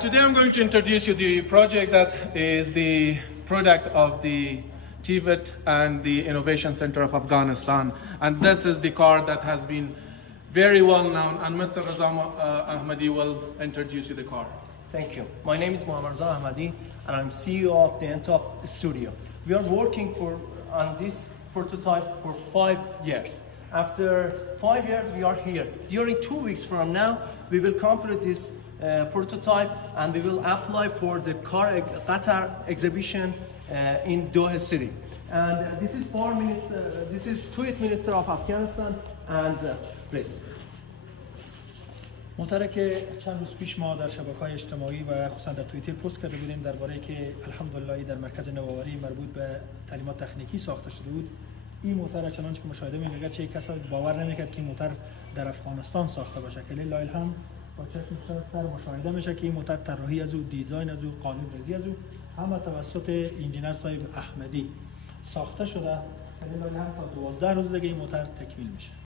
Today I'm going to introduce you the project that is the product of the TVET and the Innovation Center of Afghanistan. And this is the car that has been very well known, and Mr. Razam Ahmadi will introduce you the car. Thank you. My name is Mehndassan Ahmadi and I'm CEO of the Entop Studio. We are working on this prototype for 5 years. After 5 years, we are here. During 2 weeks from now, we will complete this prototype and we will apply for the Qatar exhibition in Doha City. And this is this is Tweet Minister of Afghanistan and please. محترم که چند روز پیش ما در شبکه‌های اجتماعی و خصوصا در توییتر پست کرده بودیم درباره که الحمدلله در مرکز نوآوری مربوط به تعلیمات تکنیکی ساخته شده بود. این موتور چنانچه که مشاهده می‌کنید اگرچه کسی باور نمی‌کرد که این موتور در افغانستان ساخته باشه که لله الحمد با چشم سر مشاهده میشه که این موتور طراحی از او، دیزاین از او، قالب ریزی از او همه توسط انجینر صاحب احمدی ساخته شده. لله الحمد تا 12 روز دیگه این موتور تکمیل میشه.